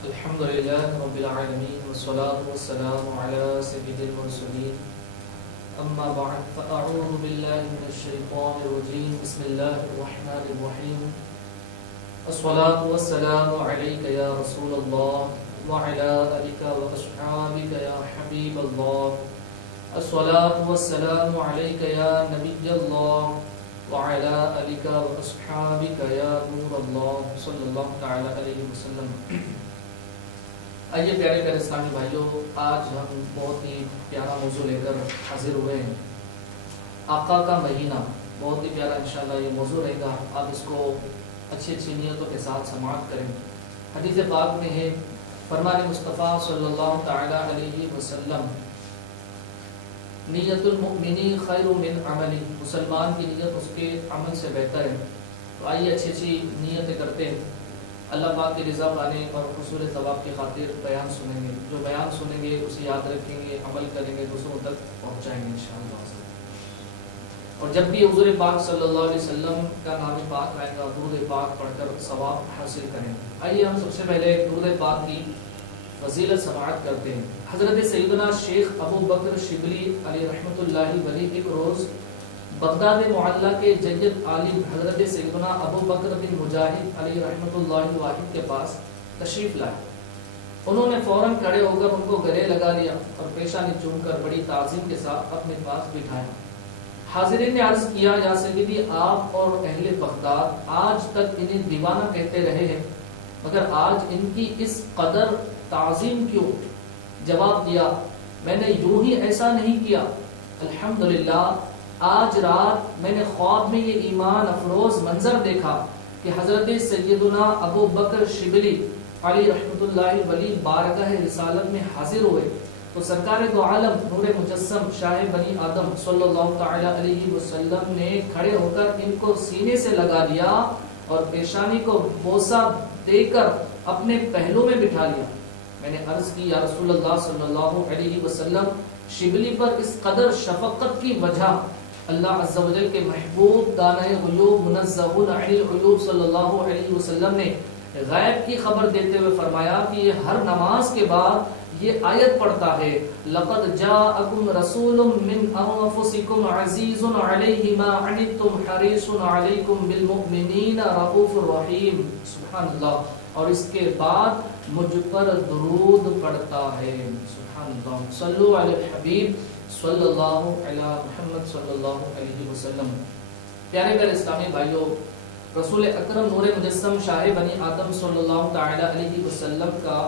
الحمد لله رب العالمين والصلاة والسلام على سيد المرسلين أما بعد فأعوذ بالله من الشيطان الرجيم بسم الله الرحمن الرحيم الصلاة والسلام عليك يا رسول الله وعلى آلك وأصحابك يا حبيب الله الصلاة والسلام عليك يا نبي الله وعلى آلك وأصحابك يا نور الله صلى الله تعالى عليه وسلم. آئیے پیارے پیارے اسلامی بھائیوں، آج ہم بہت ہی پیارا موضوع لے کر حاضر ہوئے ہیں. آقا کا مہینہ بہت ہی پیارا انشاءاللہ یہ موضوع رہے گا. آپ اس کو اچھی اچھی نیتوں کے ساتھ سماعت کریں. حدیث پاک میں ہے فرمان مصطفیٰ صلی اللہ تعالی علیہ وسلم، نیت المؤمنی خیر من عملی، مسلمان کی نیت اس کے عمل سے بہتر ہے. تو آئیے اچھی اچھی نیتیں کرتے ہیں، اللہ پاک کی رضا پانے اور حصول ثواب کی خاطر بیان سنیں گے. جو بیان سنیں گے اسے یاد رکھیں گے، عمل کریں گے، دوسروں تک پہنچائیں گے انشاءاللہ. اور جب بھی حضور پاک صلی اللہ علیہ وسلم کا نام پاک آئے گا، درود پاک پڑھ کر ثواب حاصل کریں. آئیے ہم سب سے پہلے درود پاک کی فضیلت سماعت کرتے ہیں. حضرت سیدنا شیخ ابو بکر شبلی علیہ رحمۃ اللہ ولی ایک روز بغداد معلیٰ کے جید عالم حضرت سیدنا ابو بکر بن مجاہد علیہ رحمۃ اللہ واحد کے پاس تشریف لائے. انہوں نے فوراً کھڑے ہو کر ان کو گلے لگا لیا اور پیشانی چوم کر بڑی تعظیم کے ساتھ اپنے پاس بٹھایا. حاضرین نے عرض کیا، یا سیدی، آپ اور اہل بغداد آج تک انہیں دیوانہ کہتے رہے ہیں، مگر آج ان کی اس قدر تعظیم کیوں؟ جواب دیا، میں نے یوں ہی ایسا نہیں کیا. الحمدللہ آج رات میں نے خواب میں یہ ایمان افروز منظر دیکھا کہ حضرت سیدنا ابو بکر شبلی علی رحمۃ اللہ ولی بارگاہ رسالت میں حاضر ہوئے تو سرکار دو عالم نور مجسم شاہ بنی آدم صلی اللہ تعالی علیہ وسلم نے کھڑے ہو کر ان کو سینے سے لگا لیا اور پیشانی کو بوسہ دے کر اپنے پہلو میں بٹھا لیا. میں نے عرض کی، یا رسول اللہ صلی اللہ علیہ وسلم، شبلی پر اس قدر شفقت کی وجہ اللہ عز و جل کے محبوب دانہ غیوب منزہ عن العیوب صلی اللہ علیہ وسلم نے غیب کی خبر دیتے ہوئے فرمایا کہ یہ ہر نماز کے بعد یہ آیت پڑھتا ہے، لقد جاءکم رسول من انفسکم عزیز علیہ ما عنتم حریص علیکم بالمؤمنین رؤوف رحیم. سبحان اللہ. اور اس کے بعد مجھ پر درود پڑھتا ہے. سبحان اللہ. صلو علی الحبیب صلی اللہ علی محمد صلی اللہ علیہ وسلم. پیارے پیارے اسلامی بھائیوں، رسول اکرم نور مجسم شاہ بنی آدم صلی اللہ تعالی علیہ وسلم کا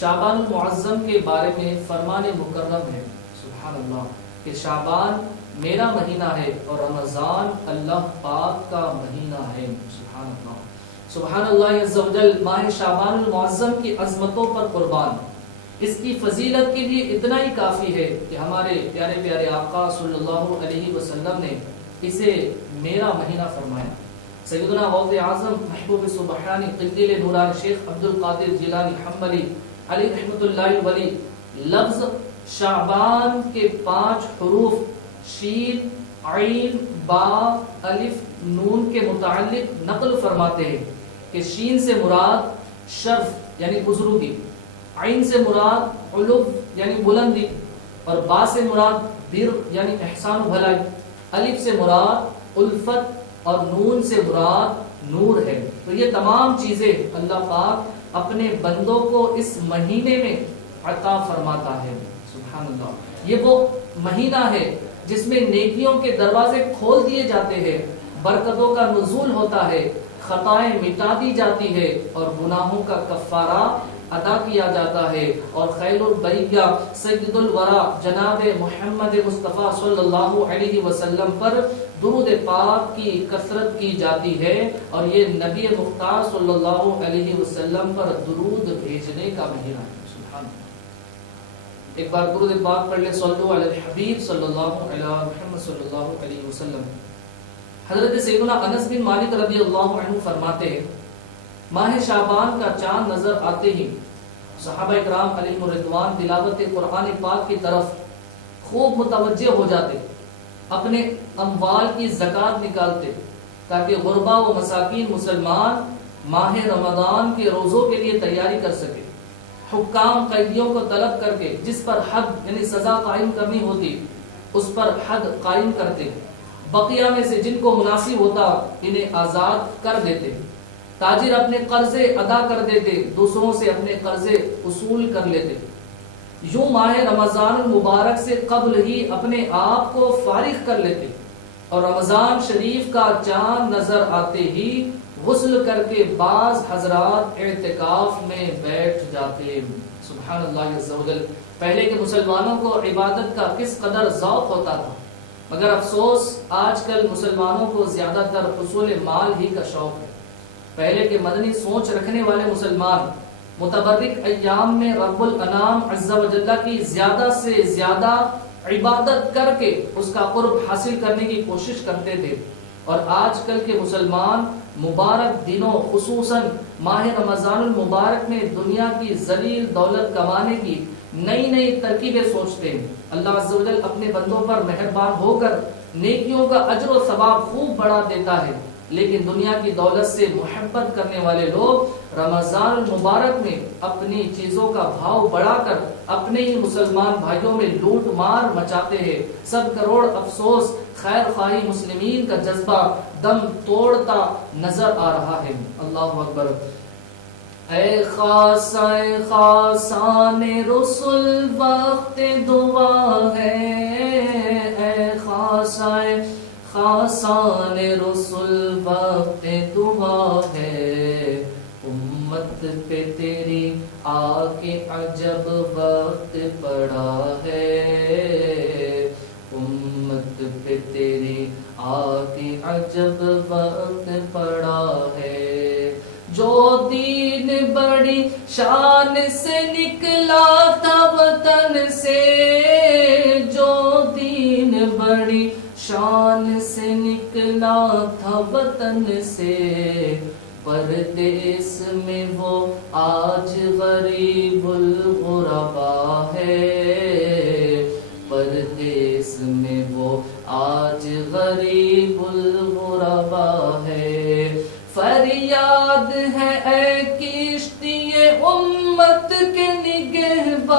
شعبان المعظم کے بارے میں فرمان مکرم ہے، سبحان اللہ، کہ شعبان میرا مہینہ ہے اور رمضان اللہ پاک کا مہینہ ہے. سبحان اللہ. سبحان اللہ عز و جل. ماہ شعبان المعظم کی عظمتوں پر قربان، اس کی فضیلت کے لیے اتنا ہی کافی ہے کہ ہمارے پیارے پیارے آقا صلی اللہ علیہ وسلم نے اسے میرا مہینہ فرمایا. سیدنا غوث اعظم محبوب سبحانی قندیل نورانی شیخ عبد القادر جیلانی حنبلی علی رحمۃ اللہ ولی لفظ شعبان کے 5 حروف شین، عین، با، الف، نون کے متعلق نقل فرماتے ہیں کہ شین سے مراد شرف یعنی بزرگی، عین سے مراد علو یعنی بلندی، اور با سے مراد بر یعنی احسان و بھلائی، الف سے مراد الفت اور نون سے مراد نور ہے. تو یہ تمام چیزیں اللہ پاک اپنے بندوں کو اس مہینے میں عطا فرماتا ہے. سبحان اللہ. یہ وہ مہینہ ہے جس میں نیکیوں کے دروازے کھول دیے جاتے ہیں، برکتوں کا نزول ہوتا ہے، خطائیں مٹا دی جاتی ہے اور گناہوں کا کفارہ ادا کیا جاتا ہے. اور خیر البریہ سید الورا جناب محمد مصطفیٰ صلی اللہ علیہ وسلم پر درود پاک کی کثرت کی جاتی ہے، اور یہ نبی مختار صلی اللہ علیہ وسلم پر درود بھیجنے کا مہینہ ہے. سبحان اللہ. ایک بار درود پاک پڑھ لیں، صلو علی الحبیب صلی اللہ علی محمد صلی اللہ علیہ وسلم. حضرت سیدنا انس بن مالک رضی اللہ عنہ فرماتے ہیں، ماہ شعبان کا چاند نظر آتے ہی صحابہ کرام علیہم الرضوان تلاوت قرآن پاک کی طرف خوب متوجہ ہو جاتے، اپنے اموال کی زکوٰۃ نکالتے تاکہ غربا و مساکین مسلمان ماہ رمضان کے روزوں کے لیے تیاری کر سکے، حکام قیدیوں کو طلب کر کے جس پر حد یعنی سزا قائم کرنی ہوتی اس پر حد قائم کرتے، بقیہ میں سے جن کو مناسب ہوتا انہیں آزاد کر دیتے، تاجر اپنے قرضے ادا کر دیتے، دوسروں سے اپنے قرضے وصول کر لیتے، یوں ماہ رمضان المبارک سے قبل ہی اپنے آپ کو فارغ کر لیتے، اور رمضان شریف کا چاند نظر آتے ہی غسل کر کے بعض حضرات اعتکاف میں بیٹھ جاتے۔ سبحان اللہ عز و جل۔ پہلے کے مسلمانوں کو عبادت کا کس قدر ذوق ہوتا تھا، مگر افسوس آج کل مسلمانوں کو زیادہ تر حصول مال ہی کا شوق ہے۔ پہلے کے مدنی سوچ رکھنے والے مسلمان متبرک ایام میں رب الانام عز و جل کی زیادہ سے زیادہ عبادت کر کے اس کا قرب حاصل کرنے کی کوشش کرتے تھے، اور آج کل کے مسلمان مبارک دنوں خصوصاً ماہ رمضان المبارک میں دنیا کی ذلیل دولت کمانے کی نئی نئی ترکیبیں سوچتے ہیں۔ اللہ عز و جل اپنے بندوں پر مہربان ہو کر نیکیوں کا اجر و ثواب خوب بڑھا دیتا ہے، لیکن دنیا کی دولت سے محبت کرنے والے لوگ رمضان المبارک میں اپنی چیزوں کا بھاؤ بڑھا کر اپنے ہی مسلمان بھائیوں میں لوٹ مار مچاتے ہیں۔ سب کروڑ افسوس خیر خواہی مسلمین کا جذبہ دم توڑتا نظر آ رہا ہے۔ اللہ اکبر۔ اے خاصان رسول وقت دعا ہے، اے خاصان رسول وقت دعا ہے، امت پہ تیری آ کے عجب وقت پڑا ہے، امت پہ تیری آ کے عجب وقت پڑا ہے، جو دین بڑی شان سے نکلا تھا وطن سے، جو دین بڑی شان سے نکلا تھا وطن سے، پردیس میں وہ آج غریب الغربا ہے، پردیس میں وہ آج غریب الغربا ہے، فریاد ہے اے کشتی امت کے نگہبان،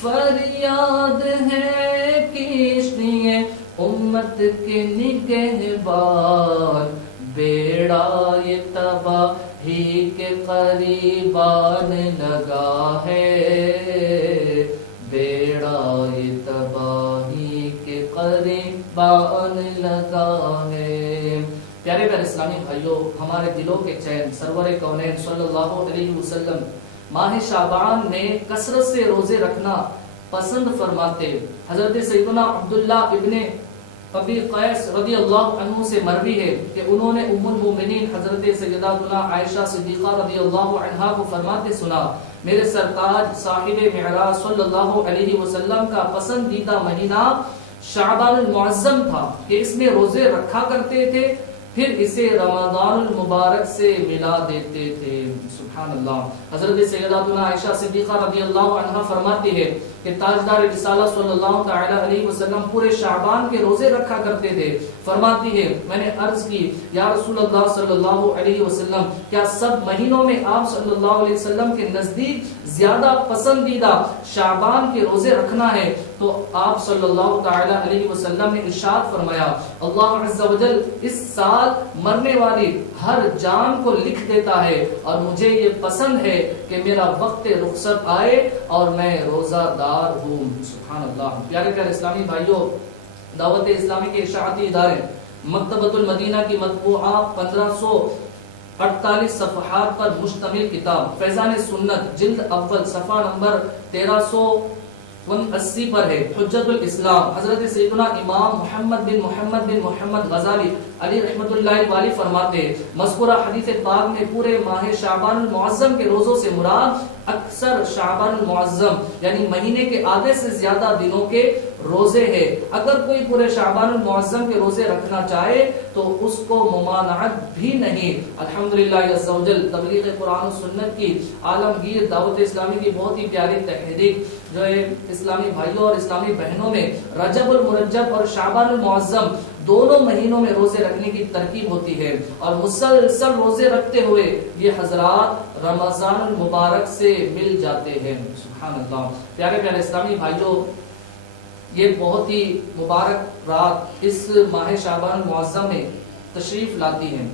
فریاد ہے کشتی امت کے نگہبان، بیڑا یہ تباہی کے قریبان لگا ہے، بیڑا یہ تباہی کے قریبان لگا ہے۔ پیارے پیارے اسلامی بھائیوں، ہمارے دلوں کے چین سرور کونین صلی اللہ علیہ وسلم ماہ شعبان میں کثرت سے روزے رکھنا پسند فرماتے۔ حضرت سیدنا عبداللہ ابن ابی قیس رضی اللہ عنہ سے مروی ہے کہ انہوں نے ام المومنین حضرت سیداتنا عائشہ صدیقہ رضی اللہ عنہا کو فرماتے سنا، میرے سرتاج صاحب معراج صلی اللہ علیہ وسلم کا پسندیدہ مہینہ شعبان المعظم تھا کہ اس میں روزے رکھا کرتے تھے، پھر اسے رمضان المبارک سے ملا دیتے تھے۔ سبحان اللہ۔ حضرت سیداتنا عائشہ صدیقہ رضی اللہ عنہا فرماتی ہے کہ تاجدار رسالہ صلی اللہ تعالی علیہ وسلم پورے شعبان کے روزے رکھا کرتے تھے۔ فرماتی ہے میں نے عرض کی یا رسول اللہ صلی اللہ علیہ وسلم، کیا سب مہینوں میں آپ صلی اللہ علیہ وسلم کے نزدیک زیادہ پسندیدہ شعبان کے روزے رکھنا ہے؟ تو آپ صلی اللہ تعالی علیہ وسلم نے ارشاد فرمایا، اللہ عز و جل اس سال مرنے والی ہر جان کو لکھ دیتا ہے، اور مجھے یہ پسند ہے کہ میرا وقت رخصت آئے اور میں روزہ دار ہوں۔ سبحان اللہ۔ پیارے پیارے اسلامی بھائیوں، دعوت اسلامی کے اشاعتی ادارے مکتبۃ المدینہ کی مطبوعہ 1548 صفحات پر مشتمل کتاب فیضان سنت جلد اول صفحہ نمبر 1379 پر ہے، حجت الاسلام حضرت سیدنا امام محمد بن محمد غزالی علی رحمت اللہ والی فرماتے ہیں، مذکورہ حدیث پاک میں پورے ماہ شعبان المعظم کے روزوں سے مراد اکثر شعبان المعظم یعنی مہینے کے آدھے سے زیادہ دنوں کے روزے ہیں۔ اگر کوئی پورے شعبان المعظم کے روزے رکھنا چاہے تو اس کو ممانعت بھی نہیں۔ الحمدللہ عز و جل تبلیغ قرآن و سنت کی عالمگیر دعوت اسلامی کی بہت ہی پیاری تحریک جو ہے اسلامی بھائیوں اور اسلامی بہنوں میں رجب المرجب اور شعبان المعظم دونوں مہینوں میں روزے رکھنے کی ترکیب ہوتی ہے، اور مسلسل روزے رکھتے ہوئے یہ حضرات رمضان المبارک سے مل جاتے ہیں۔ سبحان اللہ۔ پیارے پیارے اسلامی بھائیوں، یہ بہت ہی مبارک رات اس ماہ شعبان المعظم میں تشریف لاتی ہیں۔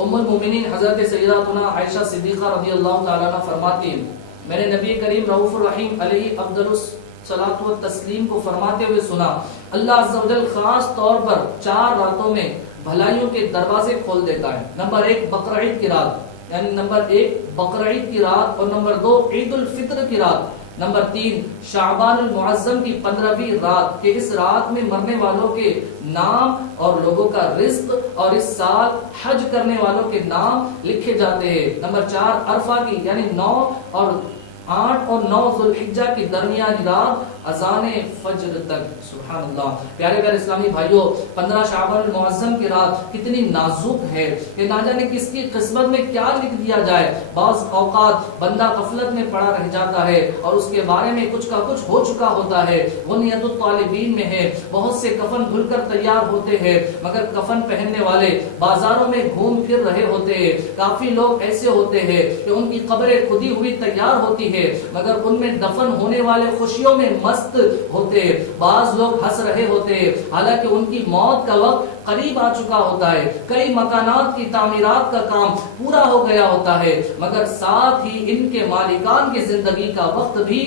ام المومنین حضرت سیداتنا عائشہ صدیقہ رضی اللہ تعالیٰ عنہ فرماتی ہیں، میں نے نبی کریم رؤوف الرحیم علیہ افضل الصلاۃ والتسلیم کو فرماتے ہوئے سنا، اللہ عز و جل خاص طور پر 4 راتوں میں بھلائیوں کے دروازے کھول دیتا ہے۔ نمبر 1 بقرعید کی رات، یعنی نمبر 1 بقرعید کی رات، اور نمبر 2 عید الفطر کی رات، نمبر 3 شعبان المعظم کی 15ویں رات، کہ اس رات میں مرنے والوں کے نام اور لوگوں کا رزق اور اس سال حج کرنے والوں کے نام لکھے جاتے ہیں۔ نمبر 4 عرفہ کی، یعنی 9 اور 8 اور 9 ذوالحجہ کی درمیانی رات اذان فجر تک۔ سبحان اللہ۔ پیارے پیارے اسلامی بھائیوں، 15 شعبان المعظم کی رات کتنی نازک ہے کہ نہ جانے کس کی قسمت میں کیا لکھ دیا جائے۔ بعض اوقات بندہ غفلت میں پڑا رہ جاتا ہے اور اس کے بارے میں کچھ کا کچھ ہو چکا ہوتا ہے، وہ نیت الطالبین میں ہے۔ بہت سے کفن دھل کر تیار ہوتے ہیں مگر کفن پہننے والے بازاروں میں گھوم پھر رہے ہوتے ہیں۔ کافی لوگ ایسے ہوتے ہیں کہ ان کی قبریں کھدی ہوئی تیار ہوتی ہے مگر ان میں دفن ہونے والے خوشیوں میں مست ہوتے ہیں۔ بعض لوگ ہنس رہے ہوتے ہیں حالانکہ ان کی موت کا وقت قریب آ چکا ہوتا ہے۔ کئی مکانات کی تعمیرات کا کام پورا ہو گیا ہوتا ہے مگر ساتھ ہی ان کے مالکان کی زندگی کا وقت بھی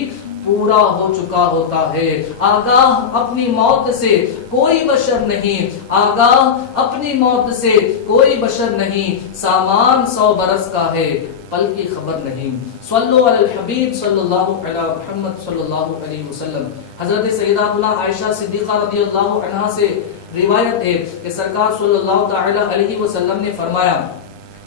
پورا ہو چکا ہوتا ہے۔ آگاہ اپنی موت سے کوئی بشر نہیں، آگاہ اپنی موت سے کوئی بشر نہیں، سامان 100 برس کا ہے، پل کی خبر نہیں۔ صلو علی الحبیب صلی اللہ علی محمد صلی اللہ علیہ وسلم۔ حضرت سیداتنا عائشہ صدیقہ رضی اللہ عنہا سے روایت ہے کہ سرکار صلی اللہ تعالی علیہ وسلم نے فرمایا،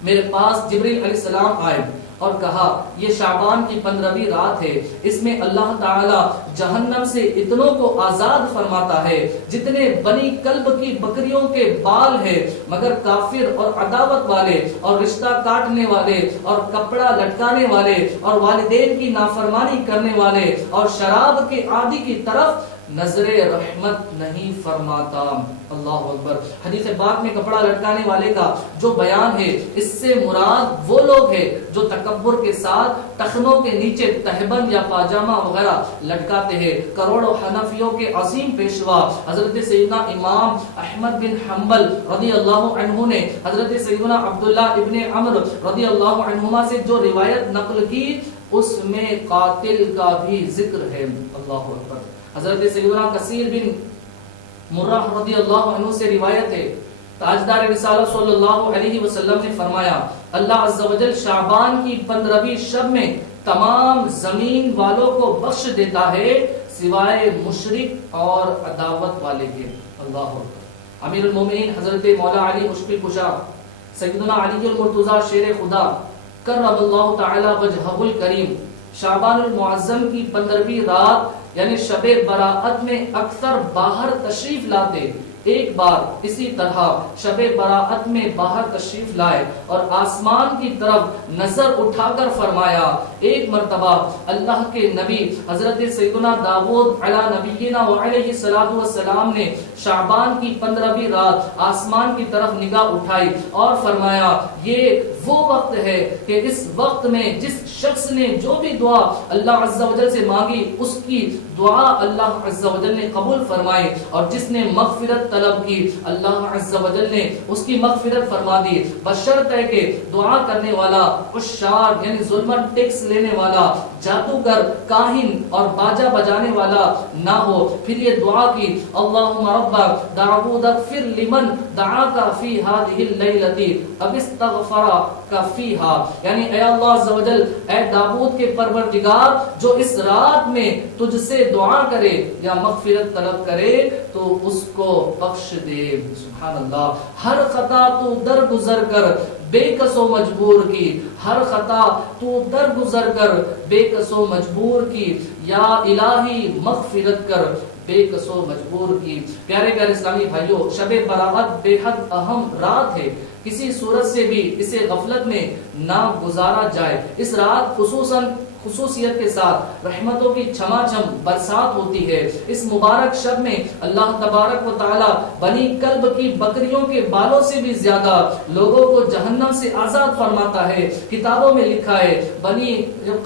میرے پاس جبریل علیہ السلام آئے اور کہا، یہ شعبان کی 15ویں رات ہے، اس میں اللہ تعالی جہنم سے اتنوں کو آزاد فرماتا ہے جتنے بنی کلب کی بکریوں کے بال ہیں، مگر کافر اور عداوت والے اور رشتہ کاٹنے والے اور کپڑا لٹکانے والے اور والدین کی نافرمانی کرنے والے اور شراب کے عادی کی طرف نظر رحمت نہیں فرماتا۔ اللہ اکبر۔ حدیث پاک میں کپڑا لٹکانے والے کا جو بیان ہے، اس سے مراد وہ لوگ ہیں جو تکبر کے ساتھ ٹخنوں کے نیچے تہبند یا پاجامہ وغیرہ لٹکاتے ہیں۔ کروڑوں حنفیوں کے عظیم پیشوا حضرت سیدنا امام احمد بن حنبل رضی اللہ عنہ نے حضرت سیدنا عبداللہ ابن عمر رضی اللہ عنہما سے جو روایت نقل کی، اس میں قاتل کا بھی ذکر ہے۔ اللہ اکبر۔ حضرت سیدنا کثیر بن مرہ رضی اللہ عنہ سے روایت ہے، تاجدار رسالت صلی اللہ علیہ وسلم نے فرمایا، اللہ عز و جل شعبان کی 15ویں شب میں تمام زمین والوں کو بخش دیتا ہے سوائے مشرک اور عداوت والے کے۔ اللہ اکبر۔ امیر المومنین حضرت مولا علی مشکل کشا سیدنا علی المرتضی شیر خدا کرم اللہ تعالی وجہہ الکریم شعبان المعظم کی 15ویں رات یعنی شب براءت میں اکثر باہر تشریف لاتے۔ ایک بار اسی طرح شب براءت میں باہر تشریف لائے اور آسمان کی طرف نظر اٹھا کر فرمایا، ایک مرتبہ اللہ کے نبی حضرت سیدنا داؤد علی نبینا وعلیہ الصلوۃ والسلام نے شعبان کی 15ویں رات آسمان کی طرف نگاہ اٹھائی اور فرمایا، یہ وہ وقت ہے کہ اس وقت میں جس شخص نے جو بھی دعا اللہ عز و جل سے مانگی اس کی دعا اللہ عز و جل نے قبول فرمائی، اور جس نے مغفرت طلب کی اللہ عز و جل نے اس کی مغفرت فرما دی، بشرط ہے کہ دعا کرنے والا عشار یعنی ظلمن ٹیکس لینے والا، جادوگر، کاہن اور باجا بجانے والا نہ ہو۔ پھر یہ دعا کی، اللہم رب داؤد اغفر لمن دعاک فی ہذہ اللیلۃ اب استغفرک فیہا، یعنی اے اللہ عز و جل، اے داؤد کے پروردگار، جو اس رات میں تجھ سے دعا کرے یا مغفرت طلب کرے تو اس کو بخش دے۔ سبحان اللہ۔ ہر خطا تو درگزر کر بے کس و مجبور کی، ہر خطا تو درگزر کر بے کس و مجبور کی، یا الہی مغفرت کر بے کس و مجبور کی۔ پیارے پیارے اسلامی بھائیوں، شب براءت بے حد اہم رات ہے، کسی صورت سے بھی اسے غفلت میں نہ گزارا جائے۔ اس رات خصوصیت کے ساتھ رحمتوں کی چھما چھم برسات ہوتی ہے۔ اس مبارک شب میں اللہ تبارک و تعالی بنی کلب کی بکریوں کے بالوں سے بھی زیادہ لوگوں کو جہنم سے آزاد فرماتا ہے۔ کتابوں میں لکھا ہے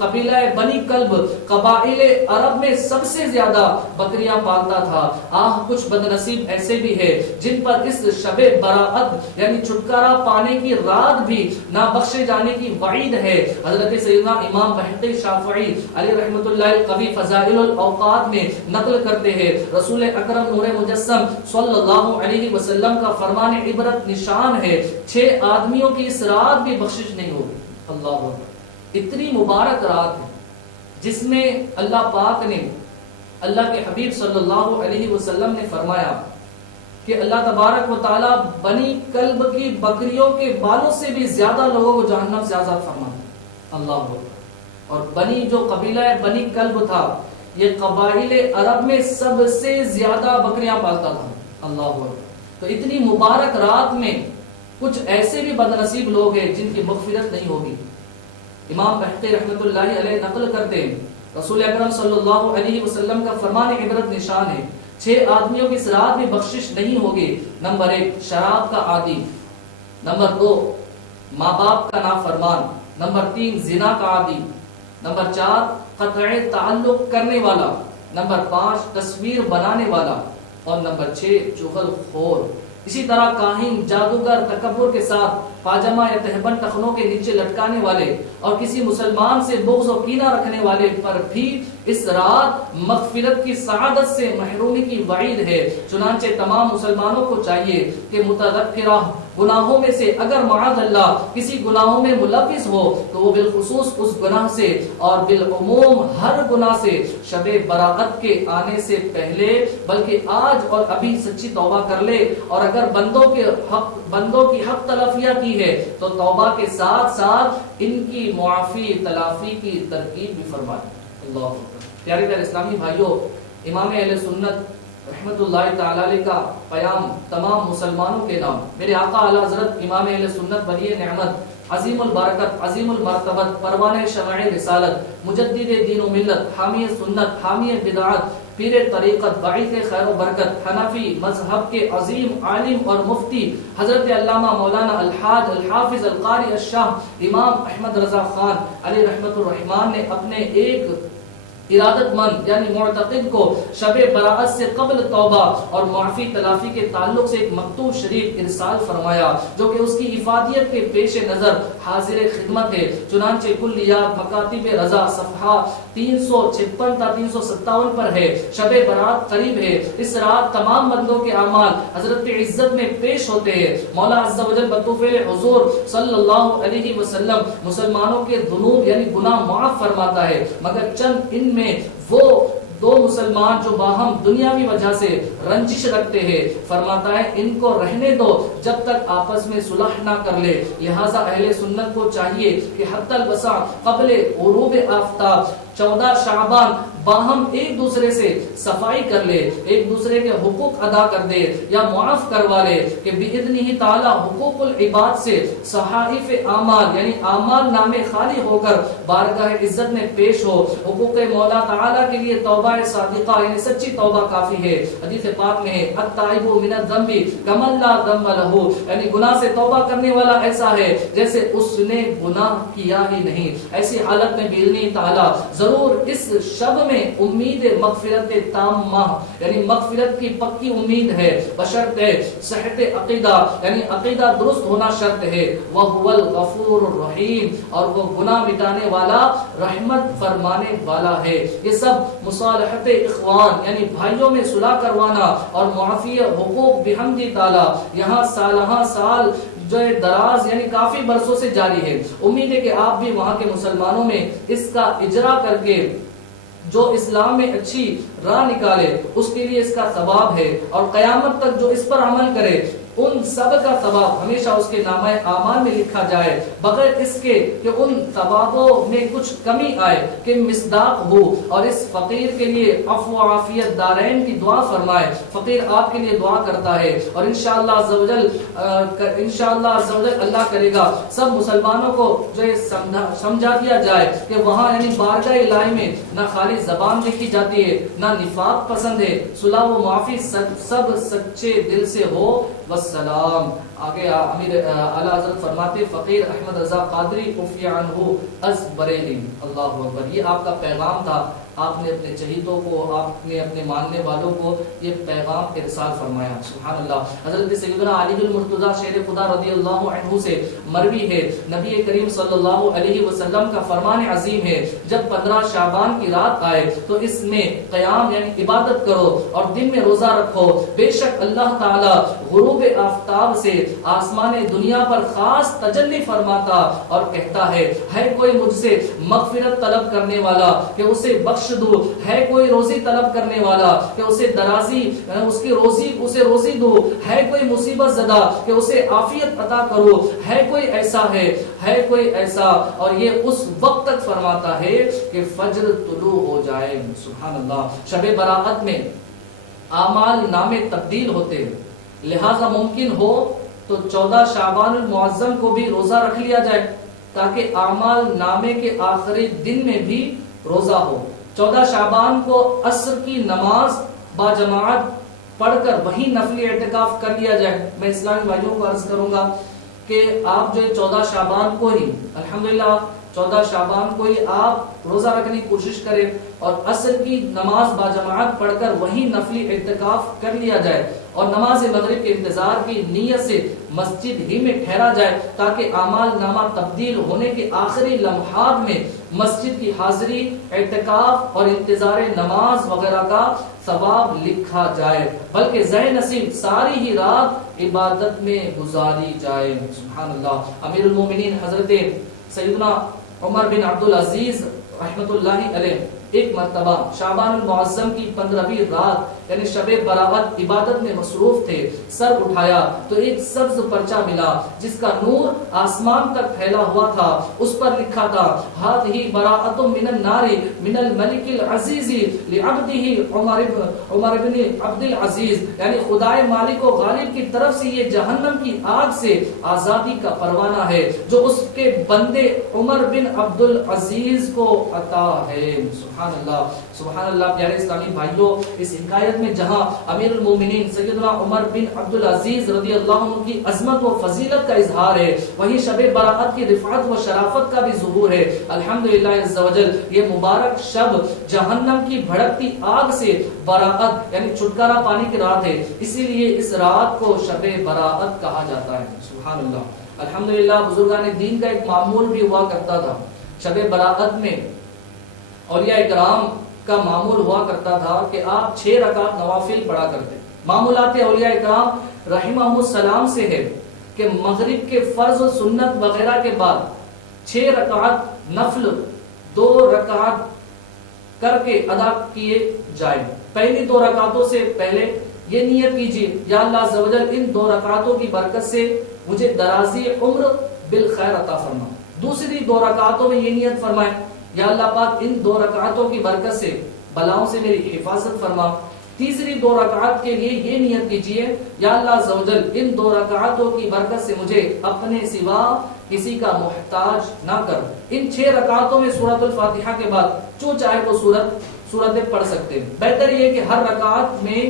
قبیلہ بنی کلب قبائل عرب میں سب سے زیادہ بکریاں پالتا تھا۔ کچھ بدنصیب ایسے بھی ہے جن پر اس شب براءت یعنی چھٹکارا پانے کی رات بھی نہ بخشے جانے کی وعید ہے۔ حضرت سیدنا امام بہقی شافعی علیہ رحمۃ اللہ قوی فضائل الاوقات میں نقل کرتے ہیں رسول اکرم نور مجسم صلی اللہ علیہ وسلم کا فرمان عبرت نشان ہے 6 آدمیوں کی اس رات بھی بخشش نہیں ہوگی۔ اللہ اکبر، اتنی مبارک رات ہے جس میں اللہ پاک نے اللہ کے حبیب صلی اللہ علیہ وسلم نے فرمایا کہ اللہ تبارک و تعالی بنی کلب کی بکریوں کے بالوں سے بھی زیادہ لوگوں کو جہنم سے آزاد فرماتا۔ اللہ اکبر۔ اور بنی جو قبیلہ بنی کلب تھا یہ قبائل عرب میں سب سے زیادہ بکریاں پالتا تھا۔ اللہ اکبر۔ تو اتنی مبارک رات میں کچھ ایسے بھی بدنصیب لوگ ہیں جن کی مغفرت نہیں ہوگی۔ امام بہقی رحمۃ اللہ علیہ نقل کرتے ہیں رسول اکرم صلی اللہ علیہ وسلم کا فرمان عبرت نشان ہے 6 آدمیوں کی اس رات میں بخشش نہیں ہوگی۔ نمبر 1 شراب کا عادی، نمبر 2 ماں باپ کا نافرمان، نمبر 3 زنا کا عادی، نمبر 4 قطع تعلق کرنے والا، نمبر 5 تصویر بنانے والا، اور نمبر 6 چغل خور۔ اسی طرح کاہن، جادوگر، تکبر کے ساتھ پاجامہ یا تہبند ٹخنوں کے نیچے لٹکانے والے اور کسی مسلمان سے بغض و کینہ رکھنے والے پر بھی اس رات مغفرت کی سعادت سے محرومی کی وعید ہے۔ چنانچہ تمام مسلمانوں کو چاہیے کہ متذکرہ گناہوں میں سے اگر معاذ اللہ کسی گناہوں میں ملوث ہو تو وہ بالخصوص اس گناہ سے اور بالعموم ہر گناہ سے شب براءت کے آنے سے پہلے بلکہ آج اور ابھی سچی توبہ کر لے، اور اگر بندوں کی حق تلافیہ کی ہے تو توبہ کے ساتھ ساتھ ان کی معافی تلافی کی ترکیب بھی فرمائے۔ اللہ اکبر۔ پیارے پیارے اسلامی بھائیوں، امام اہل سنت رحمت اللہ تعالی علیہ کا پیام تمام مسلمانوں کے نام، میرے آقا اعلی حضرت امام اہل سنت ولی نعمت عظیم البرکت عظیم المرتبت پروانہ شمع رسالت مجدد دین و ملت حامی سنت حامی بدعت پیر طریقت باعث خیر و برکت حنفی مذہب کے عظیم عالم اور مفتی حضرت علامہ مولانا الحاج الحافظ القاری الشاہ امام احمد رضا خان علیہ رحمت الرحمان نے اپنے ایک ارادت مند یعنی معتقد کو شب براءت سے قبل توبہ اور معافی تلافی کے تعلق سے ایک مکتوب شریف ارسال فرمایا جو کہ اس کی افادیت کے پیش نظر حاضر خدمت ہے۔ چنانچہ کلیات مکاتب رضا صفحہ 356 تا 357 پر ہے۔ شب برات قریب ہے، اس رات تمام بندوں کے اعمال حضرت عزت میں پیش ہوتے ہیں۔ مولا عز و جل بطوفیل حضور صلی اللہ علیہ وسلم مسلمانوں کے ذنوب یعنی گناہ معاف فرماتا ہے، مگر چند ان میں وہ دو مسلمان جو باہم دنیاوی وجہ سے رنجش رکھتے ہیں فرماتا ہے ان کو رہنے دو جب تک آپس میں صلح نہ کر لے۔ لہٰذا اہل سنت کو چاہیے کہ حتی الوسع قبل غروب آفتاب 14 شعبان باہم ایک دوسرے سے صفائی کر لے، ایک دوسرے کے حقوق ادا کر دے یا معاف کروا لے کہ بإذنہ تعالی حقوق العباد سے صحائف اعمال یعنی اعمال نامے خالی ہو کر بارگاہ عزت میں پیش ہو۔ حقوق مولا تعالی کے لیے توبہ صادقہ یعنی سچی توبہ کافی ہے۔ حدیث پاک میں ہے التائب من الذنب کمن لا ذنب له، یعنی گناہ سے توبہ کرنے والا ایسا ہے جیسے اس نے گناہ کیا ہی نہیں۔ ایسی حالت میں بإذنہ تعالی ضرور اس شب میں امید مغفرت تامہ یعنی مغفرت کی پکی امید ہے، بشرط صحت عقیدہ یعنی عقیدہ درست ہونا شرط ہے۔ وَهُوَ الْغَفُورُ الرَّحِيمُ، اور وہ گناہ مٹانے والا رحمت فرمانے والا ہے۔ یہ سب مصالحت اخوان یعنی بھائیوں میں صلح کروانا اور معافی حقوق بحمد تعالی یہاں سالہ سال جو دراز یعنی کافی برسوں سے جاری ہے۔ امید ہے کہ آپ بھی وہاں کے مسلمانوں میں اس کا اجرا کر کے جو اسلام میں اچھی راہ نکالے اس کے لیے اس کا ثواب ہے، اور قیامت تک جو اس پر عمل کرے ان سب کا ثواب ہمیشہ اس کے نامہ اعمال میں لکھا جائے، بغیر اس کے کہ ان ثوابوں میں کچھ کمی آئے کہ مصداق ہو۔ اور اس فقیر کے لیے عفو و عافیت دارین کی دعا فرمائے۔ فقیر آپ کے لیے دعا کرتا ہے، اور انشاءاللہ عز و جل اللہ کرے گا سب مسلمانوں کو جو سمجھا دیا جائے کہ وہاں یعنی بارگاہ الہی میں نہ خالی زبان دیکھی جاتی ہے، نہ نفاق پسند ہے، صلح و معافی سب سچے دل سے ہو، والسلام۔ آگے امیر اعلی حضرت فرماتے فقیر احمد رضا قادری عفی عنہ از بریلی۔ اللہ اکبر، یہ آپ کا پیغام تھا، آپ نے اپنے چہیتوں کو، آپ نے اپنے ماننے والوں کو یہ پیغام ارسال فرمایا۔ سبحان اللہ۔ حضرت سیدنا علی المرتضیٰ شیر خدا رضی اللہ عنہ سے مروی ہے، نبی کریم صلی اللہ علیہ وسلم کا فرمان عظیم ہے، جب 15 شعبان کی رات آئے تو اس میں قیام یعنی عبادت کرو اور دن میں روزہ رکھو، بے شک اللہ تعالی غروب آفتاب سے آسمان دنیا پر خاص تجلی فرماتا اور کہتا ہے کوئی مجھ سے مغفرت طلب کرنے والا کہ اسے بخش دو، ہے کوئی روزی طلب کرنے والا کہ اسے درازی اسے روزی دو، ہے کوئی مصیبت زدہ کہ اسے عافیت عطا کرو، ہے کوئی ایسا، اور یہ اس وقت تک فرماتا ہے کہ فجر طلوع ہو جائے۔ سبحان اللہ۔ شب برات میں اعمال نامے تبدیل ہوتے ہیں، لہذا ممکن ہو تو 14 شعبان المعظم کو بھی روزہ رکھ لیا جائے تاکہ اعمال نامے کے آخری دن میں بھی روزہ ہو۔ 14 شعبان کو عصر کی نماز با جماعت پڑھ کر وہی نفلی اعتکاف کر لیا جائے۔ میں اسلامی بھائیوں کو عرض کروں گا کہ آپ جو 14 شعبان کو ہی الحمدللہ 14 شعبان کو ہی آپ روزہ رکھنے کی کوشش کریں اور عصر کی نماز با جماعت پڑھ کر وہی نفلی اعتکاف کر لیا جائے اور نماز مغرب کے انتظار کی نیت سے مسجد ہی میں ٹھہرا جائے تاکہ اعمال نامہ تبدیل ہونے کے آخری لمحات میں مسجد کی حاضری، اعتکاف اور انتظار نماز وغیرہ کا ثواب لکھا جائے، بلکہ ذہ نصیب ساری ہی رات عبادت میں گزاری جائے۔ سبحان اللہ۔ امیر المومنین حضرت سیدنا عمر بن عبدالعزیز رحمت اللہ علیہ ایک مرتبہ شعبان المعظم کی 15ویں رات یعنی شب برات عبادت میں مصروف تھے، سر اٹھایا تو ایک سبز پرچہ ملا جس کا نور آسمان تک پھیلا ہوا تھا، اس پر لکھا تھا ہذہ براءۃ من النار من الملک العزیز لعبدہ عمر بن عبد العزیز، یعنی خدائے مالک و غالب کی طرف سے یہ جہنم کی آگ سے آزادی کا پروانہ ہے جو اس کے بندے عمر بن عبد العزیز کو عطا ہے۔ سبحان اللہ، سبحان اللہ۔ پیارے اسلامی بھائیوں، اس حکایت میں جہاں امیر المومنین سیدنا عمر بن عبد العزیز رضی اللہ عنہ کی عظمت و فضیلت کا اظہار ہے، وہیں شب برات کی رفعت و شرافت کا بھی ظہور ہے۔ الحمدللہ عز و جل، یہ مبارک شب جہنم کی بھڑکتی آگ سے برات یعنی چھٹکارا پانے کی رات ہے، اسی لیے اس رات کو شب برات کہا جاتا ہے۔ سبحان اللہ۔ الحمدللہ، بزرگان دین کا ایک معمول بھی ہوا کرتا تھا، شب برات میں اولیاء کرام کا معمول ہوا کرتا تھا کہ آپ 6 رکعت نوافل پڑھا کرتے۔ معمولات اولیاء کرام رحمہم السلام سے ہے کہ مغرب کے فرض و سنت وغیرہ کے بعد 6 رکعت نفل 2 رکعت کر کے ادا کیے جائیں۔ پہلی 2 رکعتوں سے پہلے یہ نیت کیجیے یا اللہ عز و جل ان 2 رکعتوں کی برکت سے مجھے درازی عمر بالخیر عطا فرما۔ دوسری 2 رکعتوں میں یہ نیت فرمائیں یا اللہ پاک ان 2 رکعتوں کی برکت سے بلاؤں سے میری حفاظت فرما۔ تیسری 2 رکعت کے لیے یہ نیت کیجیے یا اللہ عز و جل ان 2 رکعتوں کی برکت سے مجھے اپنے سوا کسی کا محتاج نہ کر۔ ان 6 رکعتوں میں سورۃ الفاتحہ کے بعد جو چاہے وہ سورتیں پڑھ سکتے ہیں۔ بہتر یہ کہ ہر رکعت میں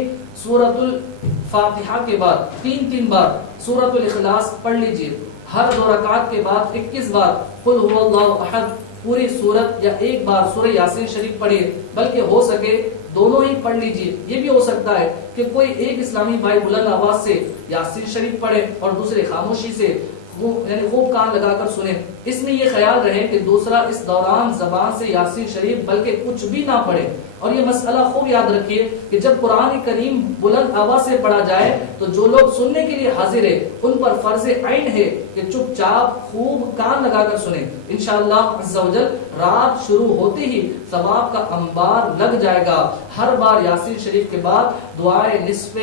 سورۃ الفاتحہ کے بعد 3 بار سورۃ الاخلاص پڑھ لیجیے۔ ہر 2 رکعت کے بعد 21 بار قل هو اللہ احد پوری سورت یا 1 بار سورہ یاسین شریف پڑھیے، بلکہ ہو سکے دونوں ہی پڑھ لیجیے۔ یہ بھی ہو سکتا ہے کہ کوئی ایک اسلامی بھائی بلند آواز سے یاسین شریف پڑھے اور دوسرے خاموشی سے یعنی خوب کان لگا کر سنیں۔ اس میں یہ خیال رہے کہ دوسرا اس دوران زبان سے یاسین شریف بلکہ کچھ بھی نہ پڑھے، اور یہ مسئلہ خوب یاد رکھیے کہ جب قرآن کریم بلند آواز سے پڑھا جائے تو جو لوگ سننے کے لیے حاضر ہے ان پر فرض عین ہے کہ چپ چاپ خوب کان لگا کر سنیں. انشاءاللہ عز و جل رات شروع ہوتے ہی ثواب کا انبار لگ جائے گا. ہر بار یاسین شریف کے بعد دعائے نصف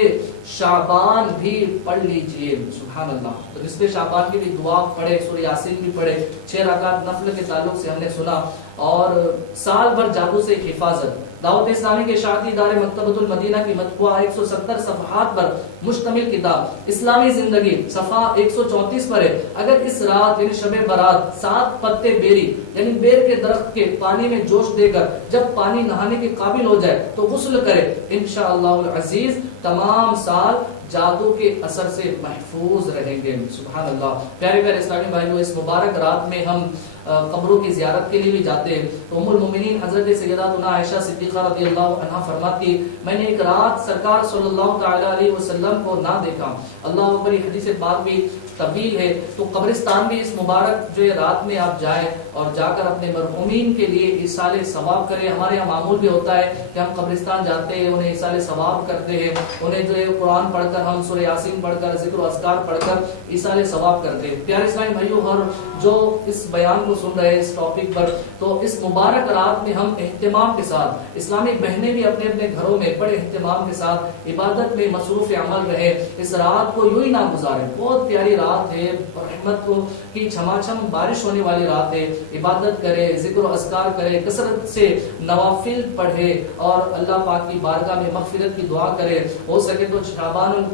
شعبان بھی پڑھ لیجئے. سبحان اللہ. تو نصف شعبان کی بھی دعا پڑھے, سورہ یاسین بھی پڑھے. 6 رکعت نفل کے تعلق سے ہم نے سنا. اور سال بھر جادو سے حفاظت. دعوت اسلامی کے اشاعتی ادارے مکتبۃ المدینہ کی مطبوعہ 170 صفحات پر مشتمل کتاب اسلامی زندگی صفحہ 134 پر ہے. اگر اس رات یعنی شب برات 7 پتے بیری یعنی بیر کے درخت کے پانی میں جوش دے کر جب پانی نہانے کے قابل ہو جائے تو غسل کرے, انشاءاللہ العزیز تمام سال جادو کے اثر سے محفوظ رہیں گے. سبحان اللہ. پیارے پیارے اسلامی بھائیو, اس مبارک رات میں ہم قبروں کی زیارت کے لیے بھی جاتے ہیں. تو ام المومنین حضرت سیداتنا عائشہ صدیقہ رضی اللہ عنہا فرماتی, میں نے ایک رات سرکار صلی اللہ تعالی علیہ وسلم کو نہ دیکھا. اللہ اکبر. حدیث پاک بھی طویل ہے. تو قبرستان بھی اس مبارک جو رات میں آپ جائیں اور جا کر اپنے مرحومین کے لیے ایصال ثواب کریں. ہمارے یہاں معمول بھی ہوتا ہے کہ ہم قبرستان جاتے ہیں, انہیں ایصال ثواب کرتے ہیں, انہیں جو ہے قرآن پڑھ کر, ہم سورہ یاسین پڑھ کر, ذکر و اذکار پڑھ کر ایصال ثواب کرتے ہیں. پیارے اسلامی بھائیو, اور جو اس بیان کو سن رہے ہیں اس ٹاپک پر, تو اس مبارک رات میں ہم اہتمام کے ساتھ, اسلامک بہنیں بھی اپنے اپنے گھروں میں بڑے اہتمام کے ساتھ عبادت میں مصروف عمل رہے. اس رات کو یوں ہی نہ گزاریں. بہت پیاری رات ہے, رحمت کی چھما چھم بارش ہونے والی رات ہے. عبادت کرے, ذکر و اذکار کرے, کثرت سے نوافل پڑھے اور اللہ پاک کی بارگاہ میں مغفرت کی دعا کرے. ہو سکے تو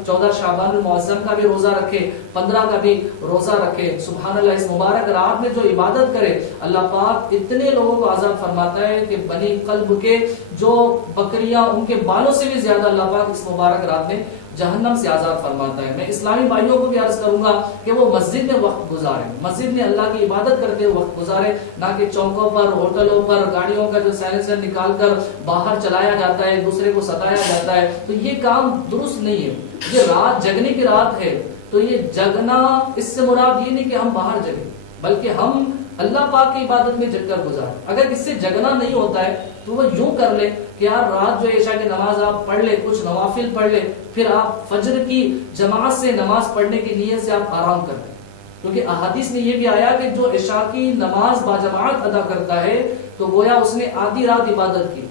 14 شعبان المعظم کا بھی روزہ رکھے, 15 کا بھی روزہ رکھے. سبحان اللہ. اس مبارک رات میں جو عبادت کرے, اللہ پاک اتنے لوگوں کو عذاب فرماتا ہے کہ بنی قلب کے جو بکریاں ان کے بالوں سے بھی زیادہ اللہ پاک اس مبارک رات میں جہنم سے آزاد فرماتا ہے. میں اسلامی بھائیوں کو بھی عرض کروں گا کہ وہ مسجد میں وقت گزاریں, مسجد میں اللہ کی عبادت کرتے ہوئے وقت گزاریں, نہ کہ چوکوں پر, ہوٹلوں پر گاڑیوں کا جو سائلنسر نکال کر باہر چلایا جاتا ہے, دوسرے کو ستایا جاتا ہے. تو یہ کام درست نہیں ہے. یہ رات جگنے کی رات ہے, تو یہ جگنا اس سے مراد یہ نہیں کہ ہم باہر جگیں, بلکہ ہم اللہ پاک کی عبادت میں جگ کر گزاریں. اگر اس سے جگنا نہیں ہوتا ہے تو وہ یوں کر لے کہ یار رات جو عشاء کی نماز آپ پڑھ لے, کچھ نوافل پڑھ لے, پھر آپ فجر کی جماعت سے نماز پڑھنے کی نیت سے آپ آرام کر لیں. کیونکہ احادیث میں یہ بھی آیا کہ جو عشاء کی نماز باجماعت ادا کرتا ہے تو گویا اس نے آدھی رات عبادت کی,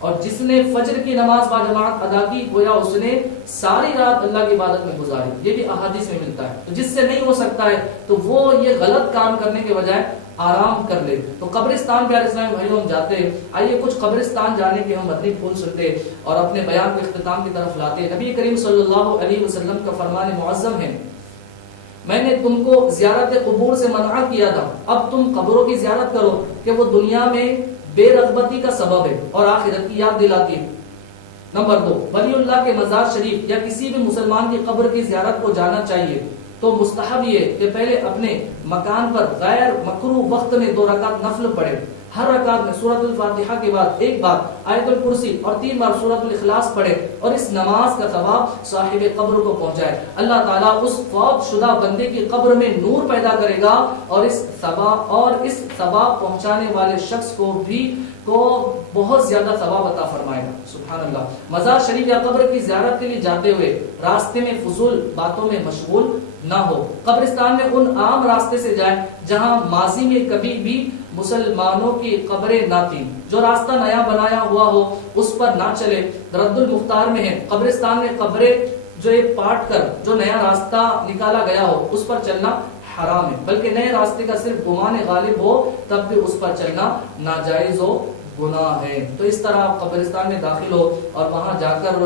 اور جس نے فجر کی نماز باجماعت ادا کی گویا اس نے ساری رات اللہ کی عبادت میں گزاری. یہ بھی احادیث میں ملتا ہے. تو جس سے نہیں ہو سکتا ہے تو وہ یہ غلط کام کرنے کے بجائے آرام کر لے. تو قبرستان پیارے اسلامی بھائیوں ہم جاتے ہیں. آئیے کچھ قبرستان جانے کے ہم مدنی پھول سنتے اور اپنے بیان کے اختتام کی طرف لاتے. نبی کریم صلی اللہ علیہ وسلم کا فرمان معظم ہے, میں نے تم کو زیارت قبور سے منع کیا تھا, اب تم قبروں کی زیارت کرو کہ وہ دنیا میں بے رغبتی کا سبب ہے اور آخرت کی یاد دلاتی ہے. نمبر 2, ولی اللہ کے مزار شریف یا کسی بھی مسلمان کی قبر کی زیارت کو جانا چاہیے. تو مستحب یہ کہ پہلے اپنے مکان پر غیر مکروہ وقت میں 2 رکعت نفل پڑھے. ہر رکعت میں سورۃ الفاتحہ کے بعد 1 بار آیت الکرسی اور 3 بار سورۃ الاخلاص پڑھے اور اس نماز کا ثواب صاحب قبر کو پہنچائے. اللہ تعالیٰ اس فوت شدہ بندے کی قبر میں نور پیدا کرے گا اور اس ثواب پہنچانے والے شخص کو بہت زیادہ ثواب عطا فرمائے گا. سبحان اللہ. مزار شریف یا قبر کی زیارت کے لیے جاتے ہوئے راستے میں فضول باتوں میں مشغول نہ ہو. قبرستان میں ان عام راستے سے جائیں جہاں ماضی میں کبھی بھی مسلمانوں کی قبریں نہ تھیں. جو راستہ نیا بنایا ہوا ہو اس پر نہ چلے. رد المختار میں ہے, قبرستان میں قبریں جو پاٹ کر جو نیا راستہ نکالا گیا ہو اس پر چلنا حرام ہے, بلکہ نئے راستے کا صرف گمان غالب ہو تب بھی اس پر چلنا ناجائز و گناہ ہے. تو اس طرح آپ قبرستان میں داخل ہو اور وہاں جا کر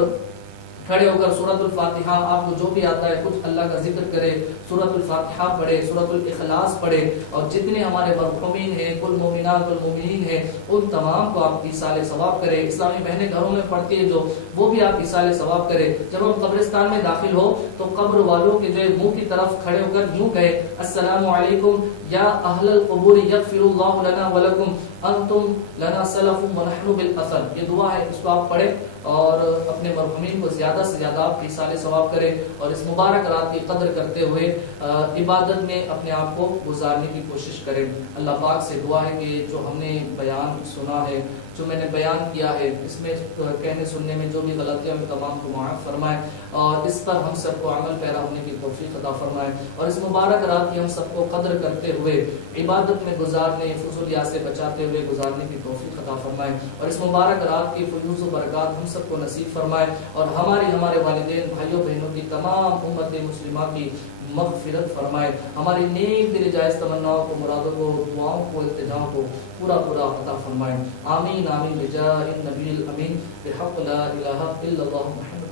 کھڑے ہو کر سورۃ الفاتحہ, آپ کو جو بھی آتا ہے کچھ اللہ کا ذکر کرے, سورۃ الفاتحہ پڑھے, سورۃ الاخلاص پڑھے, اور جتنے ہمارے مرحومین ہیں, کل مومنات کل مومنین ہیں, ان تمام کو آپ ایصال ثواب کرے. اسلامی بہنیں گھروں میں پڑھتی ہیں جو, وہ بھی آپ ایصال ثواب کرے. جب ہم قبرستان میں داخل ہو تو قبر والوں کے جو منہ کی طرف کھڑے ہو کر یوں کہے, السلام علیکم یا اہل القبور یغفر اللہ لنا ولکم انتم لنا سلف ونحن بالاثر. یہ دعا ہے، اس کو آپ پڑھیں اور اپنے مرحومین کو زیادہ سے زیادہ آپ کی ایصال ثواب کریں اور اس مبارک رات کی قدر کرتے ہوئے عبادت میں اپنے آپ کو گزارنے کی کوشش کریں. اللہ پاک سے دعا ہے کہ جو ہم نے بیان سنا ہے، جو میں نے بیان کیا ہے، اس میں کہنے سننے میں جو بھی غلطیاں میں تمام کو معاف فرمائے اور اس پر ہم سب کو عمل پیرا ہونے کی توفیق عطا فرمائے اور اس مبارک رات کی ہم سب کو قدر کرتے ہوئے عبادت میں گزارنے، فضولیات سے بچاتے ہوئے گزارنے کی توفیق عطا فرمائے اور اس مبارک رات کی فیوز و برکات ہم سب کو نصیب فرمائے اور ہمارے والدین، بھائیوں بہنوں کی تمام امت مسلمہ کی مغفرت فرمائے. ہماری نیک دل جائز تمناؤں کو، مرادوں کو، دعاؤں کو، التجاؤں کو پورا عطا فرمائے. آمین آمین بجاہ النبی الامین بحق لا الہ الا اللہ محمد